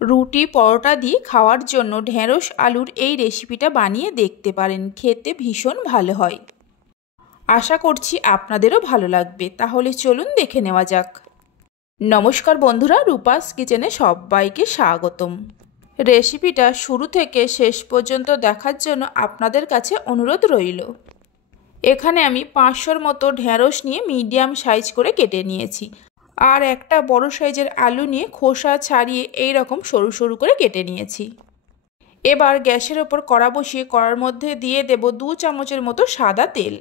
রুটি পরোটা দিয়ে খাওয়ার জন্য ঢেঁড়স আলুর এই রেসিপিটা বানিয়ে দেখতে পারেন, খেতে ভীষণ ভালো হয়। আশা করছি আপনাদেরও ভালো লাগবে। তাহলে চলুন দেখে নেওয়া যাক। নমস্কার বন্ধুরা, রূপাস কিচেনে সবাইকে স্বাগতম। রেসিপিটা শুরু থেকে শেষ পর্যন্ত দেখার জন্য আপনাদের কাছে অনুরোধ রইল। এখানে আমি 500-র মতো ঢেঁড়স নিয়ে মিডিয়াম সাইজ করে কেটে নিয়েছি, আর একটা বড় সাইজের আলু নিয়ে খোসা ছাড়িয়ে এই রকম সরু সরু করে কেটে নিয়েছি। এবার গ্যাসের ওপর কড়া বসিয়ে কড়ার মধ্যে দিয়ে দেব 2 চামচের মতো সাদা তেল।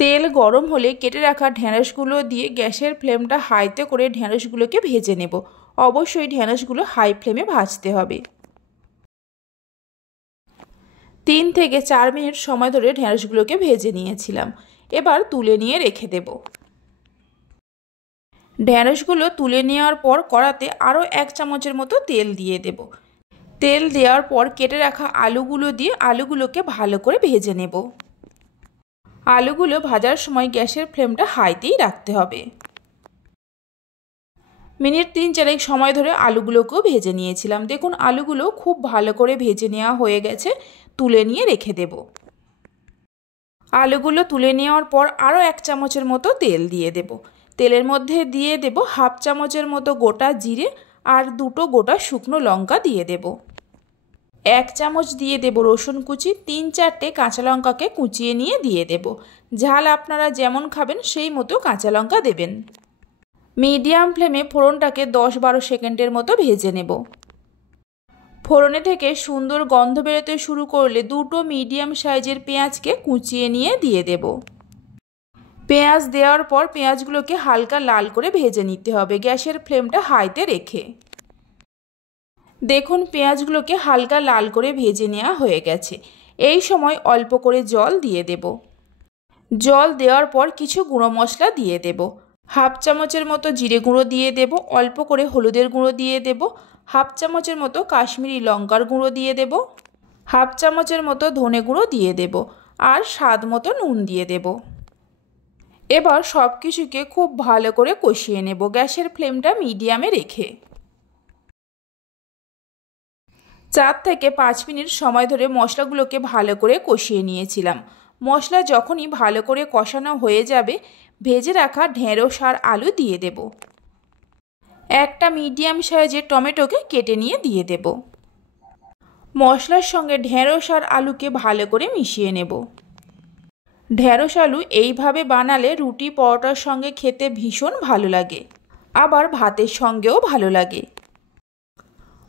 তেল গরম হলে কেটে রাখা ঢেঁড়সগুলো দিয়ে গ্যাসের ফ্লেমটা হাইতে করে ঢেঁড়সগুলোকে ভেজে নেব। অবশ্যই ঢেঁড়সগুলো হাই ফ্লেমে ভাজতে হবে। 3 থেকে 4 মিনিট সময় ধরে ঢেঁড়সগুলোকে ভেজে নিয়েছিলাম। এবার তুলে নিয়ে রেখে দেব। ঢেঁড়সগুলো তুলে নেওয়ার পর কড়াতে আরও 1 চামচের মতো তেল দিয়ে দেব। তেল দেওয়ার পর কেটে রাখা আলুগুলো দিয়ে আলুগুলোকে ভালো করে ভেজে নেব। আলুগুলো ভাজার সময় গ্যাসের ফ্লেমটা হাইতেই রাখতে হবে। মিনিট 3-4 সময় ধরে আলুগুলোকেও ভেজে নিয়েছিলাম। দেখুন আলুগুলো খুব ভালো করে ভেজে নেওয়া হয়ে গেছে। তুলে নিয়ে রেখে দেব। আলুগুলো তুলে নেওয়ার পর আরও 1 চামচের মতো তেল দিয়ে দেব। তেলের মধ্যে দিয়ে দেব 1/2 চামচের মতো গোটা জিরে আর 2টো গোটা শুকনো লঙ্কা দিয়ে দেব। 1 চামচ দিয়ে দেব রসুন কুচি, 3-4টে কাঁচা লঙ্কাকে কুচিয়ে নিয়ে দিয়ে দেব। ঝাল আপনারা যেমন খাবেন সেই মতো কাঁচা লঙ্কা দেবেন। মিডিয়াম ফ্লেমে ফোড়নটাকে 10-12 সেকেন্ডের মতো ভেজে নেব। ফোড়নে থেকে সুন্দর গন্ধ বেরোতে শুরু করলে 2টো মিডিয়াম সাইজের পেঁয়াজকে কুচিয়ে নিয়ে দিয়ে দেব। পেঁয়াজ দেওয়ার পর পেঁয়াজগুলোকে হালকা লাল করে ভেজে নিতে হবে, গ্যাসের ফ্লেমটা হাইতে রেখে। দেখুন পেঁয়াজগুলোকে হালকা লাল করে ভেজে নেওয়া হয়ে গেছে। এই সময় অল্প করে জল দিয়ে দেব। জল দেওয়ার পর কিছু গুঁড়ো মশলা দিয়ে দেব। 1/2 চামচের মতো জিরে গুঁড়ো দিয়ে দেব, অল্প করে হলুদের গুঁড়ো দিয়ে দেব, 1/2 চামচের মতো কাশ্মীরি লঙ্কার গুঁড়ো দিয়ে দেব, 1/2 চামচের মতো ধনে গুঁড়ো দিয়ে দেব, আর স্বাদ মতো নুন দিয়ে দেব। এবার সব কিছুকে খুব ভালো করে কষিয়ে নেব, গ্যাসের ফ্লেমটা মিডিয়ামে রেখে। 4 থেকে 5 মিনিট সময় ধরে মশলাগুলোকে ভালো করে কষিয়ে নিয়েছিলাম। মশলা যখনই ভালো করে কষানো হয়ে যাবে, ভেজে রাখা ঢেঁড়স আর আলু দিয়ে দেব। একটা মিডিয়াম সাইজের টমেটোকে কেটে নিয়ে দিয়ে দেব। মশলার সঙ্গে ঢেঁড়স আর আলুকে ভালো করে মিশিয়ে নেব। ঢেঁড়স আলু এইভাবে বানালে রুটি পরোটার সঙ্গে খেতে ভীষণ ভালো লাগে, আবার ভাতের সঙ্গেও ভালো লাগে।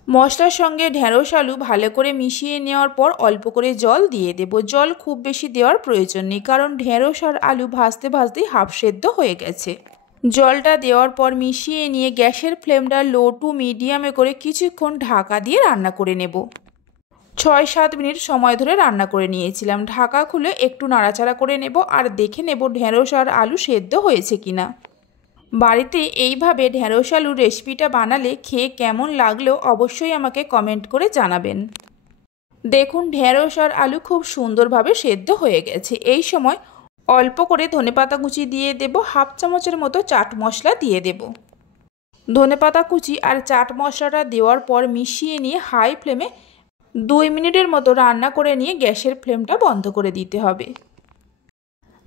মশলার সঙ্গে ঢেঁড়স আলু ভালো করে মিশিয়ে নেওয়ার পর অল্প করে জল দিয়ে দেব। জল খুব বেশি দেওয়ার প্রয়োজন নেই, কারণ ঢেঁড়স আর আলু ভাজতে ভাজতেই হাফ সেদ্ধ হয়ে গেছে। জলটা দেওয়ার পর মিশিয়ে নিয়ে গ্যাসের ফ্লেমটা লো টু মিডিয়ামে করে কিছুক্ষণ ঢাকা দিয়ে রান্না করে নেব। 6-7 মিনিট সময় ধরে রান্না করে নিয়েছিলাম। ঢাকা খুলে একটু নাড়াচাড়া করে নেব আর দেখে নেব ঢেঁড়স আর আলু সেদ্ধ হয়েছে কিনা। বাড়িতে এইভাবে ঢেঁড়স আলুর রেসিপিটা বানালে খেয়ে কেমন লাগলো অবশ্যই আমাকে কমেন্ট করে জানাবেন। দেখুন ঢেঁড়স আর আলু খুব সুন্দরভাবে সেদ্ধ হয়ে গেছে। এই সময় অল্প করে ধনেপাতা কুচি দিয়ে দেব, 1/2 চামচের মতো চাট মশলা দিয়ে দেব। ধনেপাতা কুচি আর চাট মশলাটা দেওয়ার পর মিশিয়ে নিয়ে হাই ফ্লেমে 2 মিনিটের মতো রান্না করে নিয়ে গ্যাসের ফ্লেমটা বন্ধ করে দিতে হবে।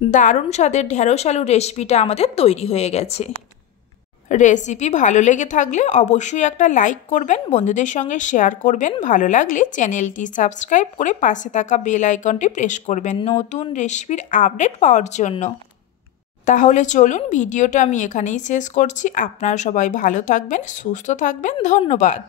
দারুণ স্বাদের ঢেঁড়স আলুর রেসিপিটা আমাদের তৈরি হয়ে গেছে। রেসিপি ভালো লেগে থাকলে অবশ্যই একটা লাইক করবেন, বন্ধুদের সঙ্গে শেয়ার করবেন। ভালো লাগলে চ্যানেলটি সাবস্ক্রাইব করে পাশে থাকা বেল আইকনটি প্রেস করবেন নতুন রেসিপির আপডেট পাওয়ার জন্য। তাহলে চলুন ভিডিওটা আমি এখানেই শেষ করছি। আপনারা সবাই ভালো থাকবেন, সুস্থ থাকবেন। ধন্যবাদ।